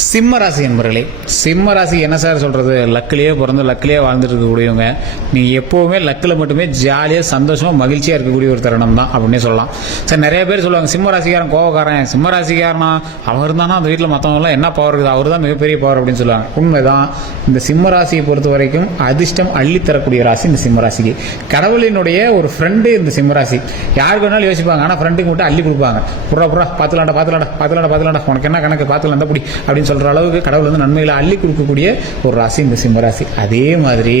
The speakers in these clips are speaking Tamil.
சிம்ம ராசி என்பர்களே, சிம்ம ராசி என்ன சார் சொல்கிறது, லக்கிலேயே பிறந்து லக்கிலேயே வாழ்ந்துட்டு இருக்கக்கூடியவங்க. நீங்கள் எப்போவுமே லக்கில் மட்டுமே ஜாலியாக சந்தோஷமாக மகிழ்ச்சியாக இருக்கக்கூடிய ஒரு தருணம் தான் அப்படின்னே சொல்லலாம். சார் நிறைய பேர் சொல்லுவாங்க சிம்ம ராசிக்காரன் கோவக்காரன், சிம்ம ராசிக்காரனா அவர் இருந்தானா அந்த வீட்டில் மற்றவங்களாம் என்ன பவர் இருக்குது, அவர் தான் மிகப்பெரிய பவர் அப்படின்னு சொல்லுவாங்க. உண்மைதான். இந்த சிம்ம ராசியை பொறுத்த வரைக்கும் அதிர்ஷ்டம் அள்ளித்தரக்கூடிய ராசி இந்த சிம்ம ராசிக்கு. கடவுளினுடைய ஒரு ஃப்ரெண்டு இந்த சிம்ம ராசி. யாருக்கு வேணாலும் யோசிப்பாங்க, ஆனால் ஃப்ரெண்டுக்கு மட்டும் அள்ளி கொடுப்பாங்க. புறா பார்த்துலாண்டா உனக்கு என்ன கணக்கு பார்த்துலாண்டா அப்படி அப்படின்னு சொல்கிற அளவுக்கு கடவுள் வந்து நன்மைகளை அள்ளி கொடுக்கக்கூடிய ஒரு ராசி இந்த சிம்ம ராசி. அதே மாதிரி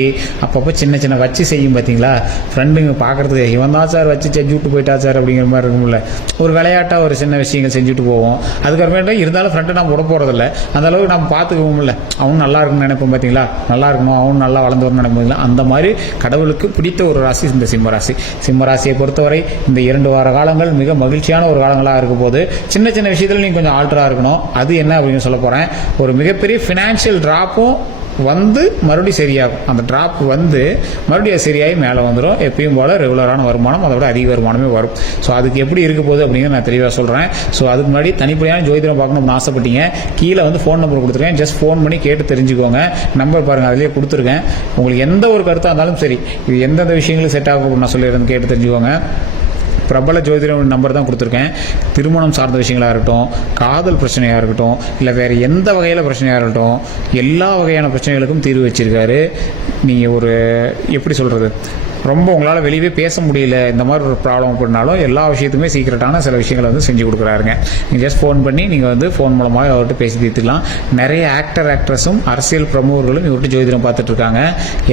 அப்பப்போ சின்ன சின்ன வச்சு செய்யும் பார்த்தீங்களா, ஃப்ரெண்டுங்க பார்க்குறதுக்கு இவன் தான் சார் வச்சு செஞ்சுட்டு போயிட்டா சார் அப்படிங்கிற மாதிரி இருக்கும்ல. ஒரு விளையாட்டாக ஒரு சின்ன விஷயங்கள் செஞ்சுட்டு போவோம். அதுக்கப்புறமேட்டு இருந்தாலும் ஃப்ரெண்டை நம்ம விட போகிறதில்ல, அந்த அளவுக்கு நம்ம பார்த்துக்குவோம்ல. அவனும் நல்லா இருக்குன்னு நினைப்போம் பார்த்தீங்களா, நல்லா இருக்கணும் அவனும் நல்லா வளர்ந்து வரணும்னு நினைப்போம். அந்த மாதிரி கடவுளுக்கு பிடித்த ஒரு ராசி இந்த சிம்ம ராசி. சிம்ம ராசியை பொறுத்தவரை இந்த 2 வார காலங்கள் மிக மகிழ்ச்சியான ஒரு காலங்களாக இருக்கும் போது சின்ன சின்ன விஷயத்தில் நீங்கள் கொஞ்சம் ஆல்டராக இருக்கணும். அது என்ன அப்படின்னு சொல்ல போகிறேன். ஒரு மிகப்பெரிய ஃபினான்ஷியல் ட்ராப்பும் வந்து மறுபடியும் சரியாகும். அந்த ட்ராப் வந்து மறுபடியும் சரியாகி மேலே வந்துடும். எப்பயும் போல் ரெகுலரான வருமானம், அதை விட அதிக வருமானமே வரும். ஸோ அதுக்கு எப்படி இருக்க போகுது அப்படிங்கிறத நான் தெளிவாக சொல்கிறேன். ஸோ அதுக்கு முன்னாடி தனிப்படையான ஜோதிடம் பார்க்கணும்னு ஆசைப்பட்டீங்க, கீழே வந்து ஃபோன் நம்பர் கொடுத்துருக்கேன். ஜஸ்ட் ஃபோன் பண்ணி கேட்டு தெரிஞ்சுக்கோங்க. நம்பர் பாருங்கள், அதிலே கொடுத்துருக்கேன். உங்களுக்கு எந்த ஒரு கருத்தாக இருந்தாலும் சரி, இது எந்தெந்த விஷயங்களுக்கு செட் ஆகும் நான் சொல்லிடுறேன், கேட்டு தெரிஞ்சுக்கோங்க. பிரபல ஜோதிடம் நம்பர் தான் கொடுத்துருக்கேன். திருமணம் சார்ந்த விஷயங்களாக இருக்கட்டும், காதல் பிரச்சனையாக இருக்கட்டும், இல்லை வேறு எந்த வகையில் பிரச்சனையாக இருக்கட்டும், எல்லா வகையான பிரச்சனைகளுக்கும் தீர்வு வச்சுருக்காரு. நீங்கள் ஒரு எப்படி சொல்கிறது, ரொம்ப உங்களால் வெளியே பேச முடியல, இந்த மாதிரி ஒரு ப்ராப்ளம் பண்ணாலும் எல்லா விஷயத்துக்குமே சீக்கிரட்டான சில விஷயங்களை வந்து செஞ்சு கொடுக்குறாருங்க. நீங்கள் ஜஸ்ட் ஃபோன் பண்ணி நீங்கள் வந்து ஃபோன் மூலமாக அவர்கிட்ட பேசி தீர்த்துக்கலாம். நிறைய ஆக்ட்ரஸும் அரசியல் பிரமுகர்களும் இவர்கிட்ட ஜோதிடம் பார்த்துட்ருக்காங்க.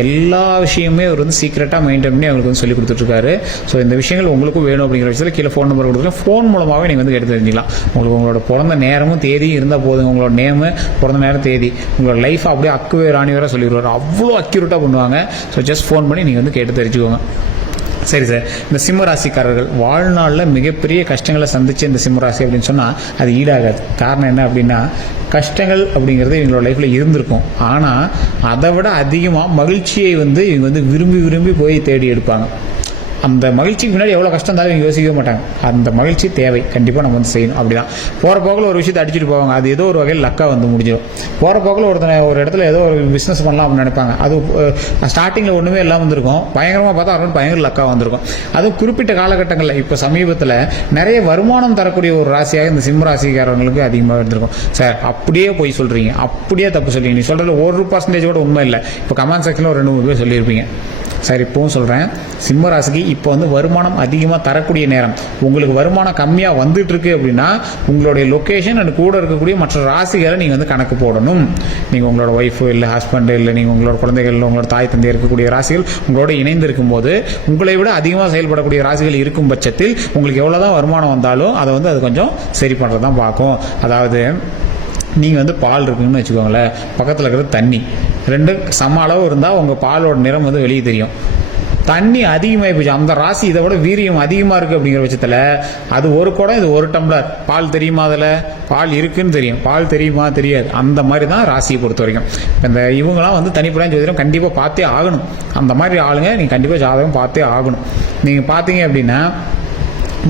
எல்லா விஷயமே அவர் வந்து சீக்கிரட்டாக மெயின்டைன் பண்ணி அவங்களுக்கு வந்து சொல்லி கொடுத்துட்ருக்காரு. ஸோ இந்த விஷயங்கள் உங்களுக்கும் வேணும் அப்படிங்கிற விஷயத்தில் கீழே ஃபோன் நம்பர் கொடுத்துருக்கேன். ஃபோன் மூலமாகவே நீங்கள் வந்து எடுத்து தெரிஞ்சிக்கலாம். உங்களுக்கு உங்களோட பிறந்த நேரமும் தேதியும் இருந்தால் போதும். உங்களோட நேமு, பிறந்த நேரம், தேதி, உங்களோட லைஃப் அப்படியே அக்குவே ராணிவராக சொல்லிடுவார். அவ்வளோ அக்யூரேட்டாக பண்ணுவாங்க. ஸோ ஜஸ்ட் ஃபோன் பண்ணி நீங்கள் வந்து கேட்டு தெரிஞ்சுக்கோங்க. சரி சார், இந்த சிம்ம ராசிக்காரர்கள் வாழ்நாளில் மிகப்பெரிய கஷ்டங்களை சந்திச்சு இந்த சிம்ம ராசி அப்படின்னு சொன்னால் அது ஈடாகாது. காரணம் என்ன அப்படின்னா, கஷ்டங்கள் அப்படிங்கிறது இவங்களோட லைஃப்பில் இருந்திருக்கும். ஆனால் அதை விட அதிகமாக மகிழ்ச்சியை வந்து இவங்க வந்து விரும்பி விரும்பி போய் தேடி எடுப்பாங்க. அந்த மகிழ்ச்சிக்கு முன்னாடி எவ்வளோ கஷ்டம் இருந்தாலும் இவங்க யோசிக்கவே மாட்டாங்க. அந்த மகிழ்ச்சி தேவை, கண்டிப்பாக நம்ம வந்து செய்யணும். அப்படி தான் போகிற போக்கில் ஒரு விஷயத்தை அடிச்சுட்டு போவாங்க. அது ஏதோ ஒரு வகையில் லக்காக வந்து முடிஞ்சிடும். போகிற போக்கில் ஒரு இடத்துல ஏதோ ஒரு பிஸ்னஸ் பண்ணலாம் அப்படின்னு நினைப்பாங்க. அது ஸ்டார்டிங்கில் ஒன்றுமே எல்லாம் வந்திருக்கும். பயங்கரமாக பார்த்தா அவர்கள் பயங்கர லக்காக வந்திருக்கும். அதுவும் குறிப்பிட்ட காலகட்டங்களில் இப்போ சமீபத்தில் நிறைய வருமானம் தரக்கூடிய ஒரு ராசியாக இந்த சிம்ம ராசிக்காரங்களுக்கு அதிகமாக இருந்திருக்கும். சார் அப்படியே போய் சொல்கிறீங்க, அப்படியே தப்பு சொல்கிறீங்க, நீ சொல்கிறது 1% கூட உண்மை இல்லை. இப்போ கமெண்ட் செக்ஷனில் ஒரு 2-3 பேர் சொல்லியிருப்பீங்க. சார் இப்போவும் சொல்கிறேன், சிம்ம ராசிக்கு இப்போ வந்து வருமானம் அதிகமாக தரக்கூடிய நேரம். உங்களுக்கு வருமானம் கம்மியாக வந்துட்டுருக்கு அப்படின்னா உங்களுடைய லொக்கேஷன் அண்ட் கூட இருக்கக்கூடிய மற்ற ராசிகளை நீங்கள் வந்து கணக்கு போடணும். நீங்கள் உங்களோட ஒய்ஃபு இல்லை ஹஸ்பண்டு இல்லை நீங்கள் உங்களோட குழந்தைகள் இல்லை உங்களோட தாய் தந்தை இருக்கக்கூடிய ராசிகள் உங்களோட இணைந்து இருக்கும்போது உங்களை விட அதிகமாக செயல்படக்கூடிய ராசிகள் இருக்கும் பட்சத்தில் உங்களுக்கு எவ்வளோ தான் வருமானம் வந்தாலும் அதை வந்து அது கொஞ்சம் சரி பண்ணுறது தான் பார்க்கும். அதாவது நீங்கள் வந்து பால் இருக்குன்னு வச்சுக்கோங்களேன், பக்கத்தில் இருக்கிறது தண்ணி, 2 சம அளவு இருந்தால் உங்கள் பாலோட நிறம் வந்து வெளியே தெரியும். தண்ணி அதிகமாக போச்சு, அந்த ராசி இதை விட வீரியம் அதிகமாக இருக்குது அப்படிங்கிற பட்சத்தில் அது ஒரு குடம், இது 1 டம்ளர் பால் தெரியுமா, அதில் பால் இருக்குன்னு தெரியும், பால் தெரியுமா தெரியாது. அந்த மாதிரி தான் ராசியை பொறுத்த வரைக்கும். இந்த இவங்களாம் வந்து தனிப்படையாக ஜோதிடம் கண்டிப்பாக பார்த்தே ஆகணும். அந்த மாதிரி ஆளுங்க நீங்கள் கண்டிப்பாக ஜாதகம் பார்த்தே ஆகணும். நீங்கள் பார்த்தீங்க அப்படின்னா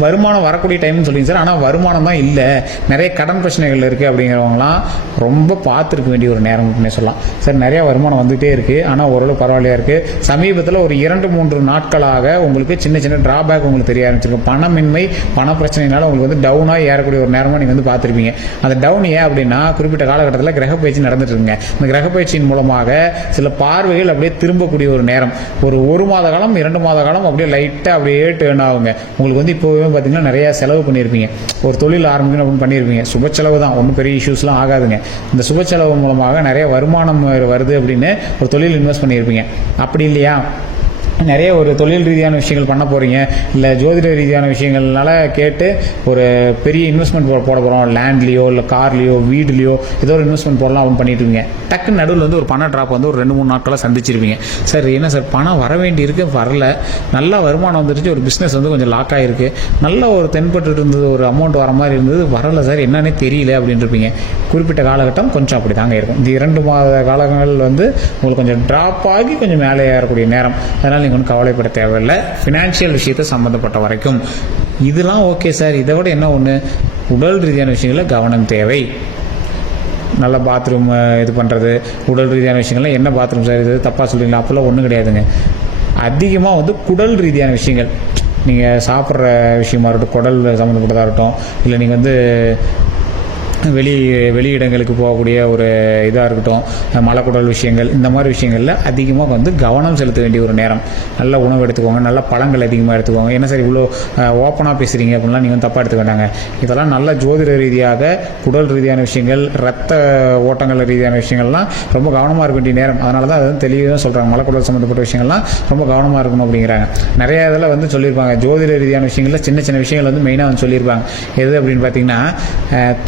வருமானம் வரக்கூடிய டைம்னு சொல்லிங்க சார், ஆனால் வருமானம் தான் இல்லை, நிறைய கடன் பிரச்சனைகள் இருக்குது அப்படிங்கிறவங்களாம் ரொம்ப பார்த்துருக்க வேண்டிய ஒரு நேரம் அப்படின்னு சொல்லலாம். சார் நிறையா வருமானம் வந்துகிட்டே இருக்குது, ஆனால் ஓரளவு பரவாயில்லையா இருக்குது. சமீபத்தில் ஒரு 2-3 நாட்களாக உங்களுக்கு சின்ன சின்ன ட்ராபேக் உங்களுக்கு தெரிய ஆரம்பிச்சிருக்கும். பணமின்மை, பண பிரச்சனைனால உங்களுக்கு வந்து டவுனாக ஏறக்கூடிய ஒரு நேரமாக நீங்கள் வந்து பார்த்துருப்பீங்க. அந்த டவுன் ஏன் அப்படின்னா குறிப்பிட்ட காலகட்டத்தில் கிரக பயிற்சி நடந்துட்டு இருக்குங்க. இந்த கிரக பயிற்சியின் மூலமாக சில பார்வைகள் அப்படியே திரும்பக்கூடிய ஒரு நேரம். ஒரு 1 மாத காலம் 2 மாத காலம் அப்படியே லைட்டாக அப்படியே டேர்ன் ஆகுங்க. உங்களுக்கு வந்து இப்போ பார்த்தீங்கன்னா நிறைய செலவு பண்ணியிருப்பீங்க. ஒரு தொழில் ஆரம்பிக்கணும் அப்படின்னு பண்ணியிருப்பீங்க. சுப செலவு தான், ஒன்றும் பெரிய இஷ்யூஸ்லாம் ஆகாதுங்க. இந்த சுப செலவு மூலமாக நிறைய வருமானம் வருது அப்படின்னு ஒரு தொழில் இன்வெஸ்ட் பண்ணியிருப்பீங்க. அப்படி இல்லையா, நிறைய ஒரு தொழில் ரீதியான விஷயங்கள் பண்ண போகிறீங்க, இல்லை ஜோதிட ரீதியான விஷயங்கள்னால கேட்டு ஒரு பெரிய இன்வெஸ்ட்மெண்ட் போட போகிறோம், லேண்ட்லேயோ இல்லை கார்லேயோ வீடுலையோ ஏதோ ஒரு இன்வெஸ்ட்மெண்ட் போடலாம் அப்படின்னு பண்ணிட்டுருவீங்க. டக்குன்னு நடுவில் வந்து ஒரு பண ட்ராப் வந்து ஒரு 2-3 நாட்களாக சந்திச்சிருப்பீங்க. சார் என்ன சார் பணம் வர வேண்டி இருக்கு, வரல, நல்லா வருமானம் வந்துருச்சு, ஒரு பிஸ்னஸ் வந்து கொஞ்சம் லாக் ஆகிருக்கு, நல்ல ஒரு தென்பட்டு இருந்தது, ஒரு அமௌண்ட் வர மாதிரி இருந்தது, வரல சார் என்னன்னே தெரியல அப்படின்னு இருப்பீங்க. குறிப்பிட்ட காலகட்டம் கொஞ்சம் அப்படி தாங்க இருக்கும். இந்த 2 மாத காலங்கள் வந்து உங்களுக்கு கொஞ்சம் ட்ராப் ஆகி கொஞ்சம் மேலே ஏறக்கூடிய நேரம். அதனால் நீங்கள் ஒன்றும் கவலைப்பட தேவையில்லை. ஃபினான்ஷியல் விஷயத்தை சம்மந்தப்பட்ட வரைக்கும் இதெல்லாம் ஓகே சார். இதை விட என்ன ஒன்று, உடல் ரீதியான விஷயங்களில் கவனம் தேவை. நல்ல பாத்ரூம் இது பண்ணுறது, உடல் ரீதியான விஷயங்கள்லாம் என்ன பாத்ரூம் சார் இது தப்பாக சொல்கிறீங்களா, அப்போல்லாம் ஒன்றும் கிடையாதுங்க. அதிகமாக வந்து குடல் ரீதியான விஷயங்கள், நீங்கள் சாப்பிட்ற விஷயமா இருக்கட்டும், குடல் சம்மந்தப்பட்டதாக இருக்கட்டும், இல்லை நீங்கள் வந்து வெளியிடங்களுக்கு போகக்கூடிய ஒரு இதாக இருக்கட்டும், மலக்குடல் விஷயங்கள், இந்த மாதிரி விஷயங்களில் அதிகமாக வந்து கவனம் செலுத்த வேண்டிய ஒரு நேரம். நல்ல உணவு எடுத்துக்கோங்க, நல்ல பழங்கள் அதிகமாக எடுத்துக்கோங்க. என்ன சார் இவ்வளோ ஓப்பனாக பேசுகிறீங்க அப்படின்லாம் நீங்கள் வந்து தப்பாக எடுத்துக்க வேண்டாங்க. இதெல்லாம் நல்ல ஜோதிட ரீதியாக குடல் ரீதியான விஷயங்கள், ரத்த ஓட்டங்கள் ரீதியான விஷயங்கள்லாம் ரொம்ப கவனமாக இருக்க வேண்டிய நேரம். அதனால தான் அது தெளிவாக சொல்கிறாங்க, மலக்குடல் சம்மந்தப்பட்ட விஷயங்கள்லாம் ரொம்ப கவனமாக இருக்கணும் அப்படிங்கிறாங்க. நிறைய இதில் வந்து சொல்லியிருப்பாங்க, ஜோதிட ரீதியான விஷயங்களில் சின்ன சின்ன விஷயங்கள் வந்து மெயினாக வந்து சொல்லியிருப்பாங்க. எது அப்படின்னு பார்த்தீங்கன்னா,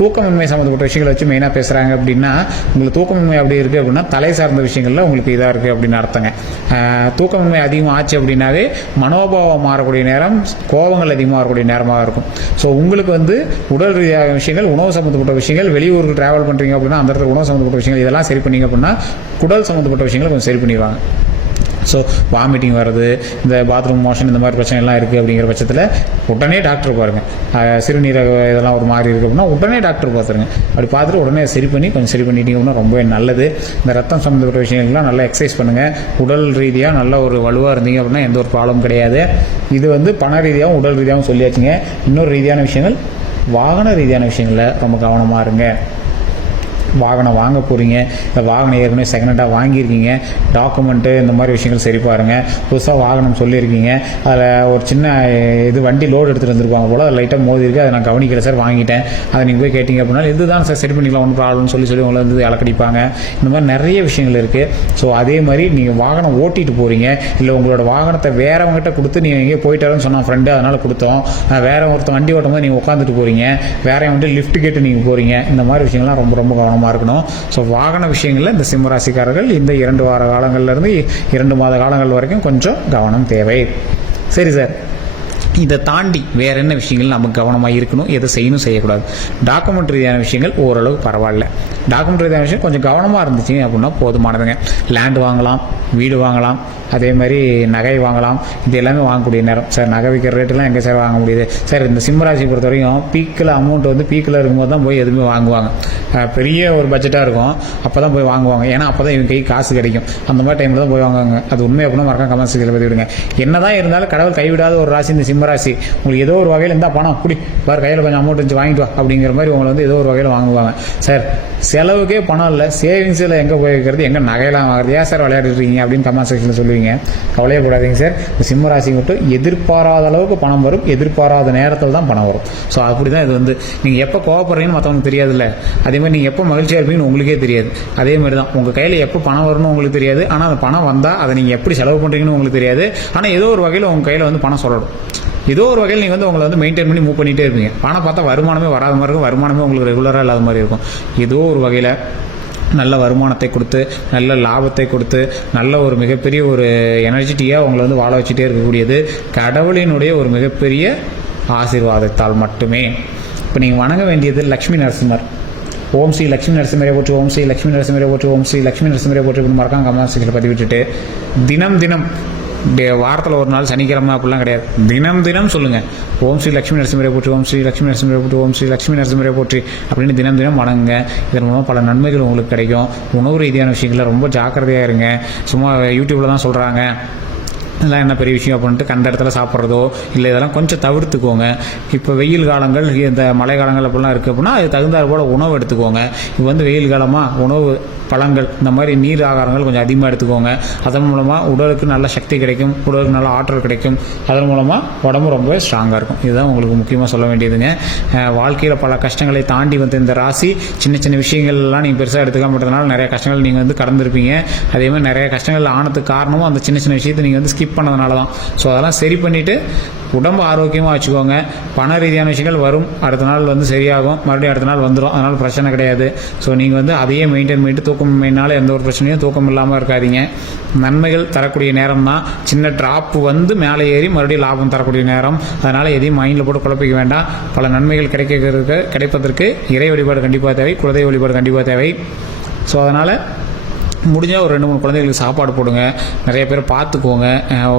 தூக்கமின்மை சம்மந்தப்பட்ட விஷயங்களை வச்சு மெயினாக பேசுகிறாங்க. அப்படின்னா உங்களுக்கு தூக்கமின்மை அப்படி இருக்குது அப்படின்னா தலை சார்ந்த விஷயங்கள்ல உங்களுக்கு இதாக இருக்குது அப்படின்னு அர்த்தங்க. தூக்கமின்மை அதிகமாக ஆச்சு அப்படின்னாவே மனோபாவம் மாறக்கூடிய நேரம், கோபங்கள் அதிகமாக வரக்கூடிய நேரமாக இருக்கும். ஸோ உங்களுக்கு வந்து உடல் ரீதியான விஷயங்கள், உணவு சம்மந்தப்பட்ட விஷயங்கள், வெளியூருக்கு ட்ராவல் பண்ணுறீங்க அப்படின்னா அந்த இடத்துல உணவு சம்மந்தப்பட்ட விஷயங்கள் இதெல்லாம் சரி பண்ணீங்க அப்படின்னா குடல் சம்மந்தப்பட்ட விஷயங்களை கொஞ்சம் சரி பண்ணிடுவாங்க. ஸோ வாமிட்டிங் வர்றது, இந்த பாத்ரூம் மோஷன், இந்த மாதிரி பிரச்சனைலாம் இருக்குது அப்படிங்கிற பட்சத்தில் உடனே டாக்டர் பாருங்கள். சிறுநீரக இதெல்லாம் ஒரு மாதிரி இருக்குது அப்படின்னா உடனே டாக்டர் பார்த்துருங்க. அப்படி பார்த்துட்டு உடனே சரி பண்ணி கொஞ்சம் சரி பண்ணிட்டீங்க அப்படின்னா ரொம்பவே நல்லது. இந்த ரத்தம் சம்மந்தப்பட்ட விஷயங்கள்லாம் நல்லா எக்ஸசைஸ் பண்ணுங்கள். உடல் ரீதியாக நல்ல ஒரு வலுவாக இருந்தீங்க அப்படின்னா எந்த ஒரு ப்ராப்ளம் கிடையாது. இது வந்து பண ரீதியாகவும் உடல் ரீதியாகவும் சொல்லியாச்சுங்க. இன்னொரு ரீதியான விஷயங்கள், வாகன ரீதியான விஷயங்களில் ரொம்ப கவனமாக இருங்க. வாகனம் வாங்க போகிறீங்க, இந்த வாகனம் ஏற்கனவே செகண்ட் வாங்கியிருக்கீங்க, டாக்குமெண்ட்டு இந்த மாதிரி விஷயங்கள் சரி பாருங்கள். புதுசாக வாகனம் சொல்லியிருக்கீங்க, அதில் ஒரு சின்ன இது வண்டி லோடு எடுத்துகிட்டு வந்துருப்பாங்க போல், அது லைட்டாக மோதி இருக்குது, அதை நான் கவனிக்கிறேன் சார், வாங்கிட்டேன், அதை நீங்கள் போய் கேட்டிங்க அப்படின்னா இதுதான் சார் சரி பண்ணிக்கலாம், ஒன்றும் ப்ராப்ளம்னு சொல்லி உங்களை வந்து இலக்கடிப்பாங்க. இந்த மாதிரி நிறைய விஷயங்கள் இருக்குது. ஸோ அதே மாதிரி நீங்கள் வாகனம் ஓட்டிகிட்டு போகிறீங்க, இல்லை உங்களோட வாகனத்தை வேறவங்ககிட்ட கொடுத்து நீங்கள் எங்கேயோ போயிட்டாருன்னு சொன்னால் ஃப்ரெண்டு, அதனால் கொடுத்தோம், வேற ஒருத்தர் வண்டி ஓட்டும் போது நீங்கள் உட்காந்துட்டு போகிறீங்க, வேற வந்து லிஃப்ட் கேட்டு நீங்கள் போகிறீங்க, இந்த மாதிரி விஷயங்கள்லாம் ரொம்ப ரொம்ப கவனமாக இருக்கணும். ஸோ வாகன விஷயங்களில் இந்த சிம்மராசிக்காரர்கள் இந்த 2 வார காலங்கள்லேருந்து 2 மாத காலங்கள் வரைக்கும் கொஞ்சம் கவனம் தேவை. சரி சார், இதை தாண்டி வேற என்ன விஷயங்கள் நமக்கு கவனமாக இருக்கணும், எதை செய்யணும் செய்யக்கூடாது? டாக்குமெண்ட் ரீதியான விஷயங்கள் ஓரளவு பரவாயில்ல. டாக்குமெண்ட் ரீதியான விஷயம் கொஞ்சம் கவனமாக இருந்துச்சு அப்படின்னா போதுமானதுங்க. லேண்ட் வாங்கலாம், வீடு வாங்கலாம், அதே மாதிரி நகை வாங்கலாம். இது எல்லாமே வாங்கக்கூடிய நேரம். சார் நகை விற்கிற ரேட்டெல்லாம் எங்கே சார் வாங்க முடியுது? சார் இந்த சிம்மராசி பொறுத்த வரைக்கும் பீக்கில் அமௌண்ட் வந்து பீக்கில் இருக்கும்போது தான் போய் எதுவுமே வாங்குவாங்க. பெரிய ஒரு பட்ஜெட்டாக இருக்கும், அப்போ தான் போய் வாங்குவாங்க. ஏன்னா அப்போ தான் இவங்க கை காசு கிடைக்கும். அந்த மாதிரி டைமில் தான் போய் வாங்குவாங்க. அது உண்மை அப்படின்னா மறக்காம கமெண்ட் செக்ஷனில் பற்றி விடுங்க. என்ன தான் இருந்தாலும் கடவுள் கைவிடாத ஒரு ராசி இந்த சிம்மராசி. உங்களுக்கு ஏதோ ஒரு வகையில் இருந்தால் பணம் குடி பார், கையில் கொஞ்சம் அமௌண்ட் இருந்துச்சு வாங்கிட்டு வா அப்படிங்கிற மாதிரி உங்களை வந்து ஏதோ ஒரு வகையில் வாங்குவாங்க. சார் செலவுக்கே பணம் இல்லை, சேவிங்ஸில் எங்கே போய் வைக்கிறது, எங்கே நகையெல்லாம் வாங்குறது, ஏன் சார் விளையாடுறீங்க அப்படின்னு கமெண்ட் செக்ஷனில் சொல்லுவீங்க. கவலையப்படாதீங்க சார், இந்த சிம்மராசி மட்டும் எதிர்பாராத அளவுக்கு பணம் வரும், எதிர்பாராத நேரத்தில் தான் பணம் வரும். ஸோ அப்படி தான் இது வந்து நீங்கள் எப்போ கோவப்படுறீங்கன்னு மற்றவங்களுக்கு தெரியாதுல்ல, அதே மாதிரி நீங்கள் எப்போ மகிழ்ச்சியாக இருப்பீங்கன்னு உங்களுக்கே தெரியாது. அதே மாதிரி தான் உங்கள் கையில் எப்போ பணம் வரணும்னு உங்களுக்கு தெரியாது, ஆனால் அந்த பணம் வந்தால் அதை நீங்கள் எப்படி செலவு பண்ணுறீங்கன்னு உங்களுக்கு தெரியாது. ஆனால் ஏதோ ஒரு வகையில் உங்கள் கையில் வந்து பணம் சொல்லணும். ஏதோ ஒரு வகையில் நீங்கள் வந்து உங்களை வந்து மெயின்டைன் பண்ணி மூவ் பண்ணிகிட்டே இருப்பீங்க. பணம் பார்த்தா வருமானமே வராத மாதிரி இருக்கும், வருமானமே உங்களுக்கு ரெகுலராக இல்லாத மாதிரி இருக்கும். ஏதோ ஒரு வகையில் நல்ல வருமானத்தை கொடுத்து, நல்ல லாபத்தை கொடுத்து, நல்ல ஒரு மிகப்பெரிய ஒரு எனர்ஜிட்டியாக உங்களை வந்து வாழ வச்சுட்டே இருக்கக்கூடியது கடவுளினுடைய ஒரு மிகப்பெரிய ஆசீர்வாதத்தால் மட்டுமே. இப்போ நீங்கள் வணங்க வேண்டியது லக்ஷ்மி நரசிம்மர். ஓம் ஸ்ரீ லக்ஷ்மி நரசிம்மரை போற்று, ஓம் ஸ்ரீ லக்ஷ்மி நரசிம்மரை போற்று, ஓம் ஸ்ரீ லக்ஷ்மி நரசிம்மரை போற்று மறக்காம கமெண்ட் செக்ஷனில் பதிவிட்டுட்டு தினம் வாரத்தில் ஒரு நாள் சனிக்கிழமை அப்படிலாம் கிடையாது, தினம் சொல்லுங்கள் ஓம் ஸ்ரீ லக்ஷ்மி நரசிம்மரை போற்றி, ஓம் ஸ்ரீ லக்ஷ்மி நரசிம்மரை போற்றி, ஓம் ஸ்ரீ லக்ஷ்மி நரசிம்மரை போற்றி அப்படின்னு தினம் வணங்குங்க. இதன் மூலம் பல நன்மைகள் உங்களுக்கு கிடைக்கும். உணவு ரீதியான விஷயங்களில் ரொம்ப ஜாக்கிரதையாக இருங்க. சும்மா யூடியூப்பில் தான் சொல்கிறாங்க இதெல்லாம் என்ன பெரிய விஷயம் அப்படின்ட்டு கண்ட இடத்துல சாப்பிட்றதோ இல்லை இதெல்லாம் கொஞ்சம் தவிர்த்துக்கோங்க. இப்போ வெயில் காலங்கள், இந்த மழை காலங்கள் அப்படிலாம் இருக்குது அப்படின்னா அது தகுந்தாற் போல் உணவு எடுத்துக்கோங்க. இப்போ வந்து வெயில் காலமாக உணவு, பழங்கள், இந்த மாதிரி நீர் ஆகாரங்கள் கொஞ்சம் அதிகமாக எடுத்துக்கோங்க. அதன் மூலமாக உடலுக்கு நல்ல சக்தி கிடைக்கும், உடலுக்கு நல்ல ஆற்றல் கிடைக்கும். அதன் மூலமாக உடம்பு ரொம்பவே ஸ்ட்ராங்காக இருக்கும். இதுதான் உங்களுக்கு முக்கியமாக சொல்ல வேண்டியதுங்க. வாழ்க்கையில் பல கஷ்டங்களை தாண்டி வந்து இந்த ராசி சின்ன விஷயங்கள்லாம் நீங்கள் பெருசாக எடுத்துக்காமட்டதுனால நிறைய கஷ்டங்கள் நீங்கள் வந்து கடந்திருப்பீங்க. அதே மாதிரி நிறைய கஷ்டங்கள் ஆனதுக்கு காரணமும் அந்த சின்ன விஷயத்தை நீங்கள் வந்து ஸ்கிப் பண்ணதுனால தான். ஸோ அதெல்லாம் சரி பண்ணிவிட்டு உடம்பு ஆரோக்கியமாக வச்சுக்கோங்க. பண ரீதியான விஷயங்கள் வரும், அடுத்த நாள் வந்து சரியாகும், மறுபடியும் அடுத்த நாள் வந்துடும், அதனால் பிரச்சனை கிடையாது. ஸோ நீங்கள் வந்து அதையே மெயின்டைன் பண்ணிட்டு தூக்கமின்மையினால எந்த ஒரு பிரச்சனையும் தூக்கம் இல்லாமல் இருக்காதீங்க. நன்மைகள் தரக்கூடிய நேரம் தான். சின்ன ட்ராப்பு வந்து மேலே ஏறி மறுபடியும் லாபம் தரக்கூடிய நேரம். அதனால் எதையும் மைண்டில் போட்டு குழப்பிக்க வேண்டாம். பல நன்மைகள் கிடைப்பதற்கு இறை வழிபாடு கண்டிப்பாக தேவை, குலதெய்வ வழிபாடு கண்டிப்பாக தேவை. ஸோ அதனால் முடிஞ்சால் ஒரு 2-3 குழந்தைகளுக்கு சாப்பாடு போடுங்க. நிறைய பேர் பார்த்துக்கோங்க.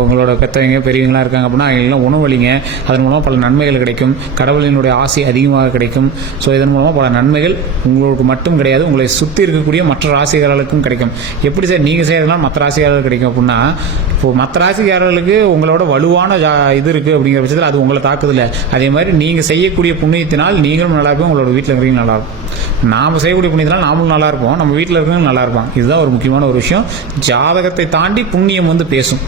உங்களோட பெற்றவங்க பெரியவங்களாம் இருக்காங்க அப்படின்னா அவங்களெலாம் உணவளிங்க. அதன் மூலமாக பல நன்மைகள் கிடைக்கும். கடவுளினுடைய ஆசை அதிகமாக கிடைக்கும். ஸோ இதன் மூலமாக பல நன்மைகள் உங்களுக்கு மட்டும் கிடையாது, உங்களை சுற்றி இருக்கக்கூடிய மற்ற ராசிக்காரர்களுக்கும் கிடைக்கும். எப்படி சார் நீங்கள் செய்கிறதுனால மற்ற ராசிக்காரர்களுக்கு கிடைக்கும் அப்படின்னா, இப்போது மற்ற ராசிக்காரர்களுக்கு உங்களோட வலுவான இது இருக்குது அப்படிங்கிற பட்சத்தில் அது உங்களை தாக்குதில்லை. அதே மாதிரி நீங்கள் செய்யக்கூடிய புண்ணியத்தினால் நீங்களும் நல்லா இருப்போம், உங்களோட வீட்டில் இருக்கிறவங்க நல்லா இருக்கும். நாம் செய்யக்கூடிய புண்ணியத்தினால் நாமளும் நல்லா இருப்போம், நம்ம வீட்டில் இருக்கிறவங்க நல்லா இருப்பாங்க. இதுதான் ஒரு முக்கியமான ஒரு விஷயம். ஜாதகத்தை தாண்டி புண்ணியம் பேசும்.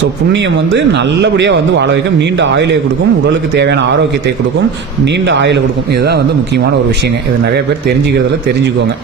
ஸோ புண்ணியம் நல்லபடியாக வாழ வைக்கும், நீண்ட ஆயுளை கொடுக்கும், உடலுக்கு தேவையான ஆரோக்கியத்தை கொடுக்கும், நீண்ட ஆயுளை கொடுக்கும். இதுதான் முக்கியமான ஒரு விஷயங்க. இது நிறைய பேர் தெரிஞ்சுக்கிறதுல தெரிஞ்சுக்கோங்க.